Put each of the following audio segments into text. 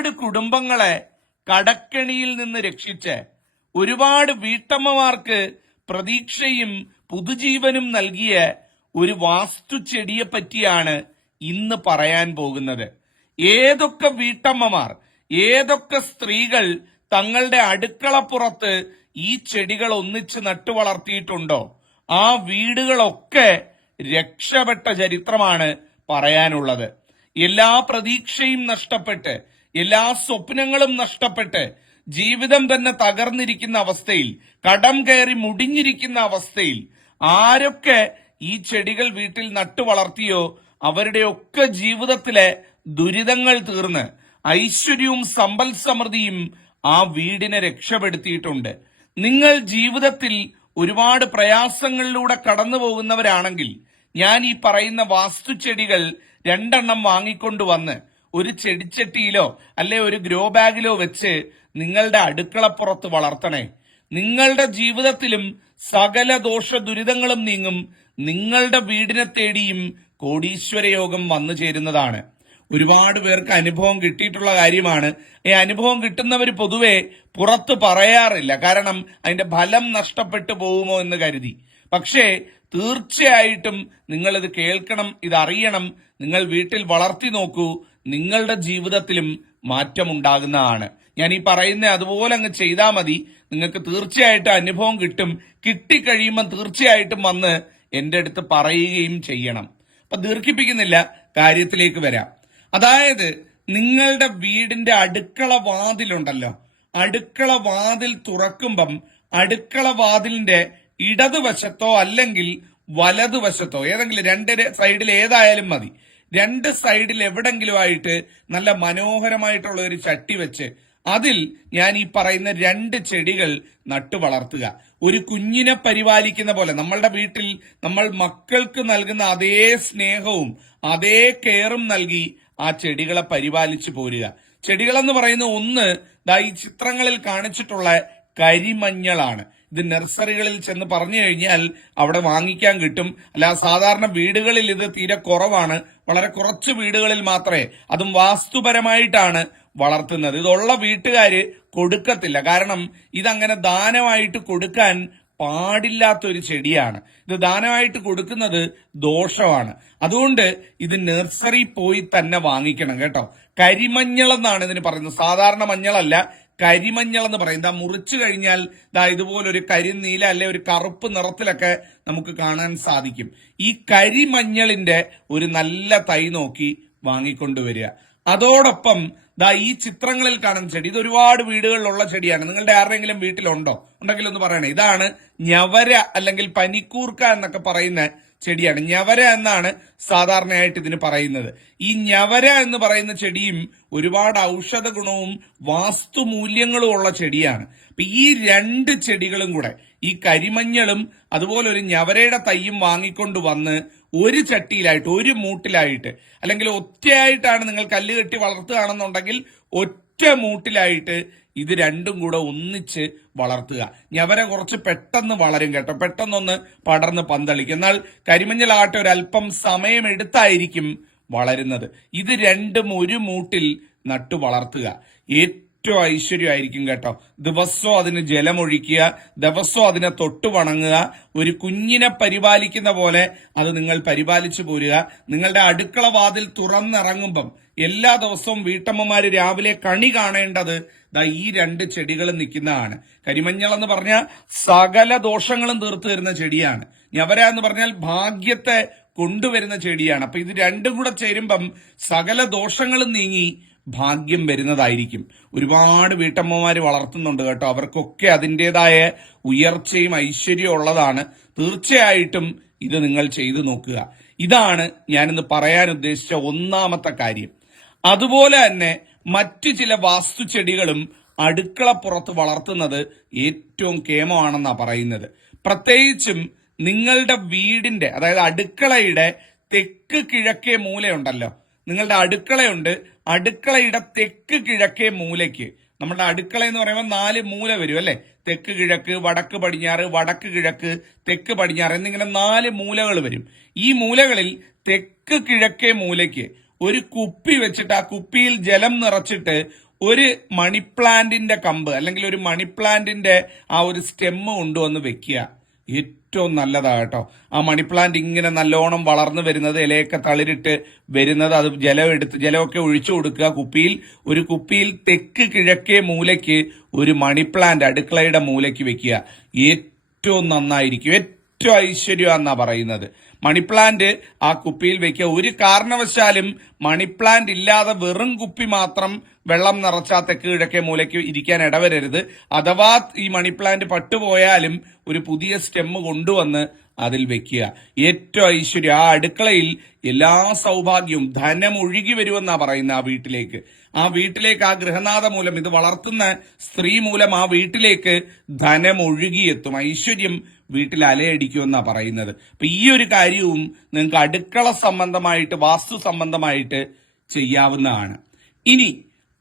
ഒരുപാട് കുടുംബങ്ങളെ കടക്കെണിയിൽ നിന്ന് രക്ഷിച്ച് ഒരുപാട് വീട്ടമ്മമാർക്ക് പ്രതീക്ഷയും പുതുജീവനും നൽകിയ ഒരു വാസ്തു ചെടിയെ പറ്റിയാണ് ഇന്ന് പറയാൻ പോകുന്നത്. ഏതൊക്കെ വീട്ടമ്മമാർ, ഏതൊക്കെ സ്ത്രീകൾ തങ്ങളുടെ അടുക്കളപ്പുറത്ത് ഈ ചെടികൾ ഒന്നിച്ച് നട്ടു വളർത്തിയിട്ടുണ്ടോ ആ വീടുകളൊക്കെ രക്ഷപ്പെട്ട ചരിത്രമാണ് പറയാനുള്ളത്. എല്ലാ പ്രതീക്ഷയും നഷ്ടപ്പെട്ട്, എല്ലാ സ്വപ്നങ്ങളും നഷ്ടപ്പെട്ട്, ജീവിതം തന്നെ തകർന്നിരിക്കുന്ന അവസ്ഥയിൽ, കടം കയറി മുടിഞ്ഞിരിക്കുന്ന അവസ്ഥയിൽ ആരൊക്കെ ഈ ചെടികൾ വീട്ടിൽ നട്ടു വളർത്തിയോ അവരുടെയൊക്കെ ജീവിതത്തിലെ ദുരിതങ്ങൾ തീർന്ന് ഐശ്വര്യവും സമ്പൽ സമൃദ്ധിയും ആ വീടിനെ രക്ഷപ്പെടുത്തിയിട്ടുണ്ട്. നിങ്ങൾ ജീവിതത്തിൽ ഒരുപാട് പ്രയാസങ്ങളിലൂടെ കടന്നു പോകുന്നവരാണെങ്കിൽ ഞാൻ ഈ പറയുന്ന വാസ്തു ചെടികൾ 2 വാങ്ങിക്കൊണ്ടുവന്ന് ഒരു ചെടിച്ചട്ടിയിലോ അല്ലെ ഒരു ഗ്രോ ബാഗിലോ വെച്ച് നിങ്ങളുടെ അടുക്കളപ്പുറത്ത് വളർത്തണേ. നിങ്ങളുടെ ജീവിതത്തിലും സകല ദോഷ ദുരിതങ്ങളും നീങ്ങും. നിങ്ങളുടെ വീടിനെ തേടിയും കോടീശ്വര യോഗം വന്നു ചേരുന്നതാണ്. ഒരുപാട് പേർക്ക് അനുഭവം കിട്ടിയിട്ടുള്ള കാര്യമാണ്. ഈ അനുഭവം കിട്ടുന്നവർ പൊതുവെ പുറത്ത് പറയാറില്ല, കാരണം അതിന്റെ ഫലം നഷ്ടപ്പെട്ടു പോകുമോ എന്ന് കരുതി. പക്ഷേ തീർച്ചയായിട്ടും നിങ്ങളിത് കേൾക്കണം, ഇതറിയണം. നിങ്ങൾ വീട്ടിൽ വളർത്തി നോക്കൂ, നിങ്ങളുടെ ജീവിതത്തിലും മാറ്റമുണ്ടാകുന്നതാണ്. ഞാൻ ഈ പറയുന്ന അതുപോലെ അങ്ങ് ചെയ്താൽ മതി, നിങ്ങൾക്ക് തീർച്ചയായിട്ടും അനുഭവം കിട്ടും. കിട്ടിക്കഴിയുമ്പോൾ തീർച്ചയായിട്ടും വന്ന് എന്റെ അടുത്ത് പറയുകയും ചെയ്യണം. അപ്പൊ ദീർഘിപ്പിക്കുന്നില്ല, കാര്യത്തിലേക്ക് വരാം. അതായത് നിങ്ങളുടെ വീടിന്റെ അടുക്കള വാതിലുണ്ടല്ലോ, അടുക്കള വാതിൽ തുറക്കുമ്പം അടുക്കള വാതിലിന്റെ ഇടതുവശത്തോ അല്ലെങ്കിൽ വലതുവശത്തോ ഏതെങ്കിലും 2 സൈഡിൽ ഏതായാലും മതി, 2 സൈഡിൽ എവിടെങ്കിലുമായിട്ട് നല്ല മനോഹരമായിട്ടുള്ള ഒരു ചട്ടി വെച്ച് അതിൽ ഞാൻ ഈ പറയുന്ന 2 ചെടികൾ നട്ടു വളർത്തുക. ഒരു കുഞ്ഞിനെ പരിപാലിക്കുന്ന പോലെ നമ്മളുടെ വീട്ടിൽ നമ്മൾ മക്കൾക്ക് നൽകുന്ന അതേ സ്നേഹവും അതേ കെയറും നൽകി ആ ചെടികളെ പരിപാലിച്ചു പോരുക. ചെടികളെന്ന് പറയുന്ന ഒന്ന് ഈ ചിത്രങ്ങളിൽ കാണിച്ചിട്ടുള്ള കരിമഞ്ഞളാണ്. ഇത് നഴ്സറികളിൽ ചെന്ന് പറഞ്ഞു കഴിഞ്ഞാൽ അവിടെ വാങ്ങിക്കാൻ കിട്ടും. അല്ല, സാധാരണ വീടുകളിൽ ഇത് തീരെ കുറവാണ്. വളരെ കുറച്ച് വീടുകളിൽ മാത്രമേ, അതും വാസ്തുപരമായിട്ടാണ് വളർത്തുന്നത്. ഇതുള്ള വീട്ടുകാര് കൊടുക്കത്തില്ല, കാരണം ഇതങ്ങനെ ദാനമായിട്ട് കൊടുക്കാൻ പാടില്ലാത്തൊരു ചെടിയാണ്. ഇത് ദാനമായിട്ട് കൊടുക്കുന്നത് ദോഷമാണ്. അതുകൊണ്ട് ഇത് നഴ്സറി പോയി തന്നെ വാങ്ങിക്കണം കേട്ടോ. കരിമഞ്ഞൾ എന്നാണ് ഇതിന് പറയുന്നത്, സാധാരണ മഞ്ഞളല്ല, കരിമഞ്ഞൾ എന്ന് പറയും. മുറിച്ചു കഴിഞ്ഞാൽ ഇതുപോലൊരു കരിനീല അല്ലെ ഒരു കറുപ്പ് നിറത്തിലൊക്കെ നമുക്ക് കാണാൻ സാധിക്കും. ഈ കരിമഞ്ഞളിന്റെ ഒരു നല്ല തൈ നോക്കി വാങ്ങിക്കൊണ്ടുവരിക. അതോടൊപ്പം ഈ ചിത്രങ്ങളിൽ കാണുന്ന ചെടി, ഇത് ഒരുപാട് വീടുകളിലുള്ള ചെടിയാണ്. നിങ്ങളുടെ ആരുടെയെങ്കിലും വീട്ടിലുണ്ടോ? ഉണ്ടെങ്കിൽ ഒന്ന് പറയണേ. ഇതാണ് ഞവര അല്ലെങ്കിൽ പനിക്കൂർക്ക എന്നൊക്കെ പറയുന്ന ചെടിയാണ്. ഞവര എന്നാണ് സാധാരണയായിട്ട് ഇതിന് പറയുന്നത്. ഈ ഞവര എന്ന് പറയുന്ന ചെടിയും ഒരുപാട് ഔഷധ ഗുണവും വാസ്തുമൂല്യങ്ങളും ഉള്ള ചെടിയാണ്. അപ്പൊ ഈ 2 ചെടികളും കൂടെ, ഈ കരിമഞ്ഞളും അതുപോലെ ഒരു ഞവരയുടെ തൈയും വാങ്ങിക്കൊണ്ട് വന്ന് ഒരു ചട്ടിയിലായിട്ട്, ഒരു മൂട്ടിലായിട്ട്, അല്ലെങ്കിൽ ഒറ്റയായിട്ടാണ് നിങ്ങൾ കല്ല് കെട്ടി വളർത്തുകയാണെന്നുണ്ടെങ്കിൽ ഒറ്റ മൂട്ടിലായിട്ട് ഇത് 2ഉം കൂടെ ഒന്നിച്ച് വളർത്തുക. ഞവര കുറച്ച് പെട്ടെന്ന് വളരും കേട്ടോ, പെട്ടെന്നൊന്ന് പടർന്ന് പന്തളിക്കും. എന്നാൽ കരിമഞ്ഞളാകട്ടെ ഒരല്പം സമയമെടുത്തായിരിക്കും വളരുന്നത്. ഇത് 2ഉം ഒരു മൂട്ടിൽ നട്ടു വളർത്തുക. ഏറ്റവും ഐശ്വര്യമായിരിക്കും കേട്ടോ. ദിവസവും അതിന് ജലമൊഴിക്കുക, ദിവസവും അതിനെ തൊട്ടു വണങ്ങുക. ഒരു കുഞ്ഞിനെ പരിപാലിക്കുന്ന പോലെ അത് നിങ്ങൾ പരിപാലിച്ചു പോരുക. നിങ്ങളുടെ അടുക്കള വാതിൽ തുറന്നിറങ്ങുമ്പം എല്ലാ ദിവസവും വീട്ടമ്മമാര് രാവിലെ കണി കാണേണ്ടത് ഈ 2 ചെടികൾ നിൽക്കുന്നതാണ്. കരിമഞ്ഞൾ എന്ന് പറഞ്ഞാൽ സകല ദോഷങ്ങളും തീർത്തു തരുന്ന ചെടിയാണ്. ഞവര എന്ന് പറഞ്ഞാൽ ഭാഗ്യത്തെ കൊണ്ടുവരുന്ന ചെടിയാണ്. അപ്പൊ ഇത് 2ഉം കൂടെ ചേരുമ്പം സകല ദോഷങ്ങളും നീങ്ങി ഭാഗ്യം വരുന്നതായിരിക്കും. ഒരുപാട് വീട്ടമ്മമാര് വളർത്തുന്നുണ്ട് കേട്ടോ. അവർക്കൊക്കെ അതിൻ്റെതായ ഉയർച്ചയും ഐശ്വര്യവും ഉള്ളതാണ്. തീർച്ചയായിട്ടും ഇത് നിങ്ങൾ ചെയ്തു നോക്കുക. ഇതാണ് ഞാനിന്ന് പറയാൻ ഉദ്ദേശിച്ച ഒന്നാമത്തെ കാര്യം. അതുപോലെ തന്നെ മറ്റു ചില വാസ്തു ചെടികളും അടുക്കളപ്പുറത്ത് വളർത്തുന്നത് ഏറ്റവും കേമമാണെന്നാണ് പറയുന്നത്. പ്രത്യേകിച്ചും നിങ്ങളുടെ വീടിന്റെ, അതായത് അടുക്കളയുടെ തെക്ക് കിഴക്കേ മൂലയുണ്ടല്ലോ, നിങ്ങളുടെ അടുക്കളയുണ്ട്, അടുക്കളയുടെ തെക്ക് കിഴക്കേ മൂലയ്ക്ക്, നമ്മുടെ അടുക്കള എന്ന് പറയുമ്പോൾ 4 മൂല വരും അല്ലെ, തെക്ക് കിഴക്ക്, വടക്ക് പടിഞ്ഞാറ്, വടക്ക് കിഴക്ക്, തെക്ക് പടിഞ്ഞാറ് എന്നിങ്ങനെ 4 മൂലകൾ വരും. ഈ മൂലകളിൽ തെക്ക് കിഴക്കേ മൂലയ്ക്ക് ഒരു കുപ്പി വെച്ചിട്ട് ആ കുപ്പിയിൽ ജലം നിറച്ചിട്ട് ഒരു മണി പ്ലാന്റിന്റെ കമ്പ് അല്ലെങ്കിൽ ഒരു മണി പ്ലാന്റിന്റെ ആ ഒരു സ്റ്റെമ്മ് കൊണ്ടുവന്ന് വെക്കുക. ഏറ്റവും നല്ലതാ കേട്ടോ. ആ മണി പ്ലാന്റ് ഇങ്ങനെ നല്ലോണം വളർന്നു വരുന്നത്, ഇലയൊക്കെ തളിരിട്ട് വരുന്നത്, അത് ജലമൊക്കെ ഒഴിച്ചു കൊടുക്കുക കുപ്പിയിൽ. ഒരു കുപ്പിയിൽ തെക്ക് കിഴക്കേ മൂലയ്ക്ക് ഒരു മണി പ്ലാന്റ് അടുക്കളയുടെ മൂലയ്ക്ക് വെക്കുക. ഏറ്റവും നന്നായിരിക്കും, ഏറ്റവും ഐശ്വര്യമാണെന്നാ പറയുന്നത്. മണി പ്ലാന്റ് ആ കുപ്പിയിൽ വെക്കുക. ഒരു കാരണവശാലും മണി പ്ലാന്റ് ഇല്ലാതെ വെറും കുപ്പി മാത്രം വെള്ളം നിറച്ച തെക്ക് കിഴക്കേ മൂലയ്ക്ക് ഇരിക്കാൻ ഇടവരരുത്. അഥവാ ഈ മണി പ്ലാന്റ് പട്ടുപോയാലും ഒരു പുതിയ സ്റ്റെമ്മ് കൊണ്ടുവന്ന് അതിൽ വെക്കുക. ഏറ്റവും ഐശ്വര്യം. ആ അടുക്കളയിൽ എല്ലാ സൗഭാഗ്യവും ധനം ഒഴുകി വരുമെന്നാ പറയുന്നത് ആ വീട്ടിലേക്ക് ആ ഗൃഹനാഥ മൂലം, ഇത് വളർത്തുന്ന സ്ത്രീ മൂലം ആ വീട്ടിലേക്ക് ധനം ഒഴുകിയെത്തും, ഐശ്വര്യം വീട്ടിൽ അലയടിക്കുമെന്നാ പറയുന്നത്. അപ്പൊ ഈ ഒരു കാര്യവും നിങ്ങൾക്ക് അടുക്കള സംബന്ധമായിട്ട്, വാസ്തു സംബന്ധമായിട്ട് ചെയ്യാവുന്നതാണ്. ഇനി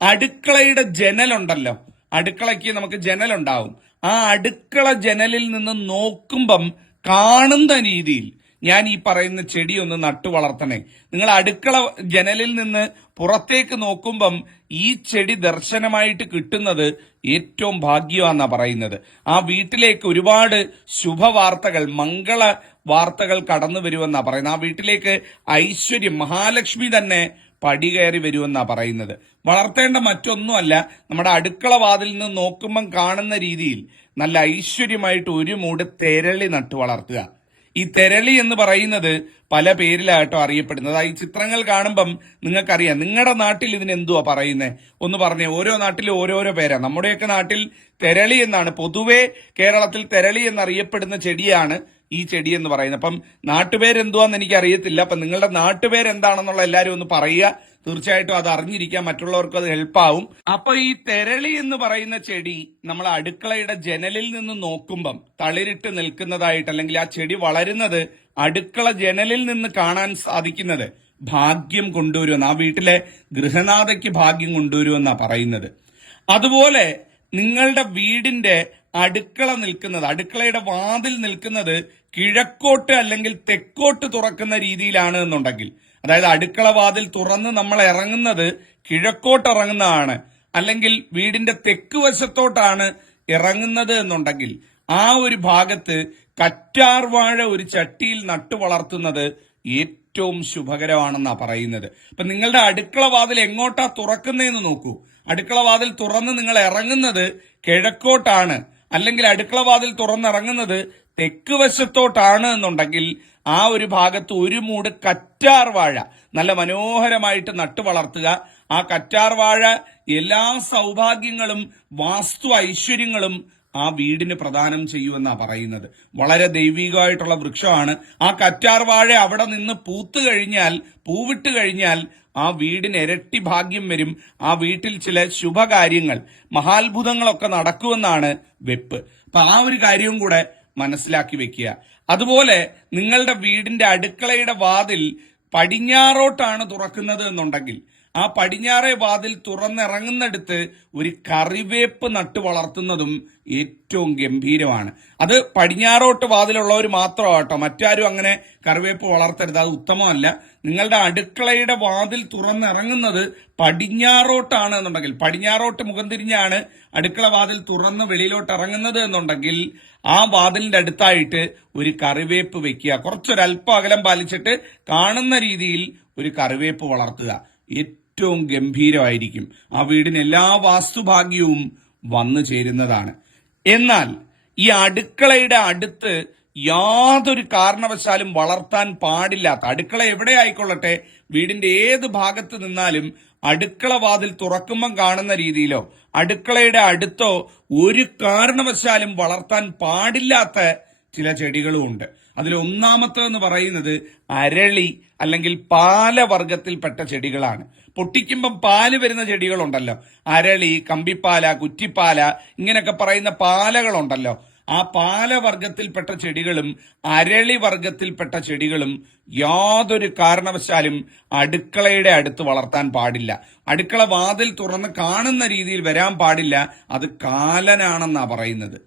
അടുക്കളയുടെ ജനലുണ്ടല്ലോ, അടുക്കളയ്ക്ക് നമുക്ക് ജനലുണ്ടാവും. ആ അടുക്കള ജനലിൽ നിന്ന് നോക്കുമ്പം കാണുന്ന രീതിയിൽ ഞാൻ ഈ പറയുന്ന ചെടി ഒന്ന് നട്ടു വളർത്തണേ. നിങ്ങൾ അടുക്കള ജനലിൽ നിന്ന് പുറത്തേക്ക് നോക്കുമ്പം ഈ ചെടി ദർശനമായിട്ട് കിട്ടുന്നത് ഏറ്റവും ഭാഗ്യമാണെന്നാ പറയുന്നത്. ആ വീട്ടിലേക്ക് ഒരുപാട് ശുഭവാർത്തകൾ, മംഗള വാർത്തകൾ കടന്നു വരുമെന്നാ പറയുന്നത്. ആ വീട്ടിലേക്ക് ഐശ്വര്യം, മഹാലക്ഷ്മി തന്നെ പടി കയറി വരുമെന്നാ പറയുന്നത്. വളർത്തേണ്ട മറ്റൊന്നുമല്ല, നമ്മുടെ അടുക്കള വാതിൽ നിന്ന് നോക്കുമ്പം കാണുന്ന രീതിയിൽ നല്ല ഐശ്വര്യമായിട്ട് ഒരു മൂട് തെരളി നട്ടു വളർത്തുക. ഈ തെരളി എന്ന് പറയുന്നത് പല പേരിലാട്ടോ അറിയപ്പെടുന്നത്. ഈ ചിത്രങ്ങൾ കാണുമ്പം നിങ്ങൾക്കറിയാം. നിങ്ങളുടെ നാട്ടിൽ ഇതിന് എന്തുവാ പറയുന്നത് ഒന്ന് പറഞ്ഞേ. ഓരോ നാട്ടിലും ഓരോരോ പേരാ. നമ്മുടെയൊക്കെ നാട്ടിൽ തെരളി എന്നാണ്, പൊതുവെ കേരളത്തിൽ തെരളി എന്നറിയപ്പെടുന്ന ചെടിയാണ് ഈ ചെടി എന്ന് പറയുന്നത്. അപ്പം നാട്ടുപേരെന്തുവാന്ന് എനിക്ക് അറിയത്തില്ല. അപ്പം നിങ്ങളുടെ നാട്ടുപേരെന്താണെന്നുള്ള എല്ലാവരും ഒന്ന് പറയുക. തീർച്ചയായിട്ടും അത് അറിഞ്ഞിരിക്കാൻ മറ്റുള്ളവർക്കും അത് ഹെൽപ്പാവും. അപ്പൊ ഈ തെരളി എന്ന് പറയുന്ന ചെടി നമ്മൾ അടുക്കളയുടെ ജനലിൽ നിന്ന് നോക്കുമ്പം തളിരിട്ട് നിൽക്കുന്നതായിട്ട്, അല്ലെങ്കിൽ ആ ചെടി വളരുന്നത് അടുക്കള ജനലിൽ നിന്ന് കാണാൻ സാധിക്കുന്നത് ഭാഗ്യം കൊണ്ടുവരുമെന്ന്, ആ വീട്ടിലെ ഗൃഹനാഥയ്ക്ക് ഭാഗ്യം കൊണ്ടുവരുമെന്നാ പറയുന്നത്. അതുപോലെ നിങ്ങളുടെ വീടിന്റെ അടുക്കള നിൽക്കുന്നത്, അടുക്കളയുടെ വാതിൽ നിൽക്കുന്നത് കിഴക്കോട്ട് അല്ലെങ്കിൽ തെക്കോട്ട് തുറക്കുന്ന രീതിയിലാണ് എന്നുണ്ടെങ്കിൽ, അതായത് അടുക്കള വാതിൽ തുറന്ന് നമ്മൾ ഇറങ്ങുന്നത് കിഴക്കോട്ട് ഇറങ്ങുന്നതാണ്, അല്ലെങ്കിൽ വീടിന്റെ തെക്ക് വശത്തോട്ടാണ് ഇറങ്ങുന്നത് എന്നുണ്ടെങ്കിൽ, ആ ഒരു ഭാഗത്ത് കറ്റാർവാഴ ഒരു ചട്ടിയിൽ നട്ടു വളർത്തുന്നത് ഏറ്റവും ശുഭകരമാണെന്നാ പറയുന്നത്. അപ്പൊ നിങ്ങളുടെ അടുക്കള വാതിൽ എങ്ങോട്ടാ തുറക്കുന്നതെന്ന് നോക്കൂ. അടുക്കള വാതിൽ തുറന്ന് നിങ്ങൾ ഇറങ്ങുന്നത് കിഴക്കോട്ടാണ്, അല്ലെങ്കിൽ അടുക്കള വാതിൽ തുറന്നിറങ്ങുന്നത് തെക്ക് വശത്തോട്ടാണ് എന്നുണ്ടെങ്കിൽ, ആ ഒരു ഭാഗത്ത് ഒരു മൂട് കറ്റാർവാഴ നല്ല മനോഹരമായിട്ട് നട്ടു വളർത്തുക. ആ കറ്റാർവാഴ എല്ലാ സൗഭാഗ്യങ്ങളും വാസ്തു ഐശ്വര്യങ്ങളും ആ വീടിന് പ്രദാനം ചെയ്യുമെന്നാ പറയുന്നത്. വളരെ ദൈവികമായിട്ടുള്ള വൃക്ഷമാണ്. ആ കറ്റാർവാഴ അവിടെ നിന്ന് പൂവിട്ട് കഴിഞ്ഞാൽ ആ വീടിന് ഇരട്ടി ഭാഗ്യം വരും. ആ വീട്ടിൽ ചില ശുഭകാര്യങ്ങൾ, മഹാത്ഭുതങ്ങളൊക്കെ നടക്കുമെന്നാണ് വെപ്പ്. അപ്പൊ ആ ഒരു കാര്യവും കൂടെ മനസ്സിലാക്കി വെക്കുക. അതുപോലെ നിങ്ങളുടെ വീടിന്റെ അടുക്കളയുടെ വാതിൽ പടിഞ്ഞാറോട്ടാണ് തുറക്കുന്നത് എന്നുണ്ടെങ്കിൽ, ആ പടിഞ്ഞാറേ വാതിൽ തുറന്നിറങ്ങുന്നിടത്ത് ഒരു കറിവേപ്പ് നട്ടു വളർത്തുന്നതും ഏറ്റവും ഗംഭീരമാണ്. അത് പടിഞ്ഞാറോട്ട് വാതിലുള്ളവർ മാത്രമാട്ടോ, മറ്റാരും അങ്ങനെ കറിവേപ്പ് വളർത്തരുത്, അത് ഉത്തമമല്ല. നിങ്ങളുടെ അടുക്കളയുടെ വാതിൽ തുറന്നിറങ്ങുന്നത് പടിഞ്ഞാറോട്ടാണ് എന്നുണ്ടെങ്കിൽ, പടിഞ്ഞാറോട്ട് മുഖം തിരിഞ്ഞാണ് അടുക്കള വാതിൽ തുറന്ന് വെളിയിലോട്ട് ഇറങ്ങുന്നത് എന്നുണ്ടെങ്കിൽ, ആ വാതിലിന്റെ അടുത്തായിട്ട് ഒരു കറിവേപ്പ് വെക്കുക. കുറച്ചൊരല്പം അകലം പാലിച്ചിട്ട് കാണുന്ന രീതിയിൽ ഒരു കറിവേപ്പ് വളർത്തുക. ഏറ്റവും ഗംഭീരമായിരിക്കും. ആ വീടിന് എല്ലാ വാസ്തുഭാഗ്യവും വന്നു ചേരുന്നതാണ്. എന്നാൽ ഈ അടുക്കളയുടെ അടുത്ത് യാതൊരു കാരണവശാലും വളർത്താൻ പാടില്ലാത്ത, അടുക്കള എവിടെ ആയിക്കൊള്ളട്ടെ, വീടിന്റെ ഏത് ഭാഗത്ത് നിന്നാലും അടുക്കള വാതിൽ തുറക്കുമ്പം കാണുന്ന രീതിയിലോ അടുക്കളയുടെ അടുത്തോ ഒരു കാരണവശാലും വളർത്താൻ പാടില്ലാത്ത ചില ചെടികളും ഉണ്ട്. അതിൽ ഒന്നാമത്തെന്ന് പറയുന്നത് അരളി അല്ലെങ്കിൽ പാലവർഗത്തിൽപ്പെട്ട ചെടികളാണ്. പൊട്ടിക്കുമ്പം പാല് വരുന്ന ചെടികളുണ്ടല്ലോ, അരളി, കമ്പിപ്പാല, കുറ്റിപ്പാല, ഇങ്ങനെയൊക്കെ പറയുന്ന പാലകളുണ്ടല്ലോ. ആ പാലവർഗത്തിൽപ്പെട്ട ചെടികളും അരളി വർഗത്തിൽപ്പെട്ട ചെടികളും യാതൊരു കാരണവശാലും അടുക്കളയുടെ അടുത്ത് വളർത്താൻ പാടില്ല. അടുക്കള വാതിൽ തുറന്ന് കാണുന്ന രീതിയിൽ വരാൻ പാടില്ല. അത് കാലനാണെന്നാ പറയുന്നത്.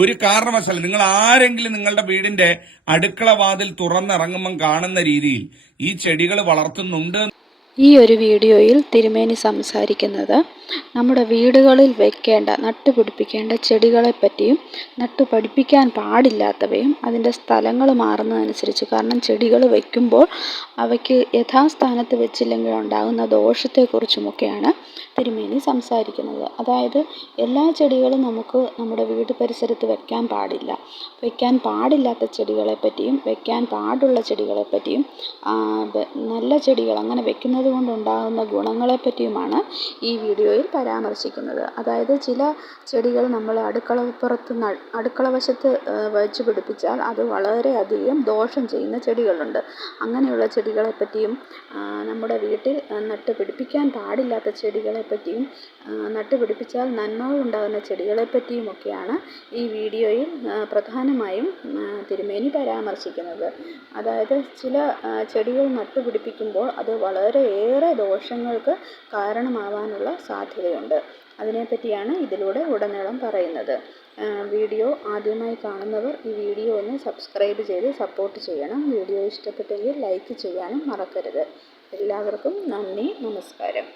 ഒരു കാരണവശാലും നിങ്ങൾ ആരെങ്കിലും നിങ്ങളുടെ വീടിന്റെ അടുക്കള വാതിൽ തുറന്നിറങ്ങുമ്പം കാണുന്ന രീതിയിൽ ഈ ചെടികൾ വളർത്തുന്നുണ്ട് ഈ ഒരു വീഡിയോയിൽ തിരുമേനി സംസാരിക്കുന്നത് നമ്മുടെ വീടുകളിൽ വെക്കേണ്ട നട്ടുപിടിപ്പിക്കേണ്ട ചെടികളെപ്പറ്റിയും നട്ടുപഠിപ്പിക്കാൻ പാടില്ലാത്തവയും അതിൻ്റെ സ്ഥലങ്ങൾ മാറുന്നതനുസരിച്ച്, കാരണം ചെടികൾ വയ്ക്കുമ്പോൾ അവയ്ക്ക് യഥാസ്ഥാനത്ത് വെച്ചില്ലെങ്കിൽ ഉണ്ടാകുന്ന ദോഷത്തെക്കുറിച്ചുമൊക്കെയാണ് തിരുമേനി സംസാരിക്കുന്നത്. അതായത് എല്ലാ ചെടികളും നമുക്ക് നമ്മുടെ വീട് പരിസരത്ത് വെക്കാൻ പാടില്ല. വെക്കാൻ പാടില്ലാത്ത ചെടികളെപ്പറ്റിയും വെക്കാൻ പാടുള്ള ചെടികളെപ്പറ്റിയും നല്ല ചെടികൾ അങ്ങനെ വെക്കുന്നത് കൊണ്ടുണ്ടാകുന്ന ഗുണങ്ങളെപ്പറ്റിയുമാണ് ഈ വീഡിയോയിൽ പരാമർശിക്കുന്നത്. അതായത് ചില ചെടികൾ നമ്മൾ അടുക്കള വശത്ത് വെച്ച് പിടിപ്പിച്ചാൽ അത് വളരെയധികം ദോഷം ചെയ്യുന്ന ചെടികളുണ്ട്. അങ്ങനെയുള്ള ചെടികളെപ്പറ്റിയും നമ്മുടെ വീട്ടിൽ നട്ടുപിടിപ്പിക്കാൻ പാടില്ലാത്ത ചെടികളെപ്പറ്റിയും നട്ടുപിടിപ്പിച്ചാൽ നന്മകൾ ഉണ്ടാകുന്ന ചെടികളെപ്പറ്റിയുമൊക്കെയാണ് ഈ വീഡിയോയിൽ പ്രധാനമായും തിരുമേനി പരാമർശിക്കുന്നത്. അതായത് ചില ചെടികൾ നട്ടുപിടിപ്പിക്കുമ്പോൾ അത് വളരെയേറെ ദോഷങ്ങൾക്ക് കാരണമാവാനുള്ള സാധ്യതയുണ്ട്. അതിനെപ്പറ്റിയാണ് ഇതിലൂടെ ഉടനീളം പറയുന്നത്. വീഡിയോ ആദ്യമായി കാണുന്നവർ ഈ വീഡിയോ ഒന്ന് സബ്സ്ക്രൈബ് ചെയ്ത് സപ്പോർട്ട് ചെയ്യണം. വീഡിയോ ഇഷ്ടപ്പെട്ടെങ്കിൽ ലൈക്ക് ചെയ്യാനും മറക്കരുത്. എല്ലാവർക്കും നന്ദി, നമസ്കാരം.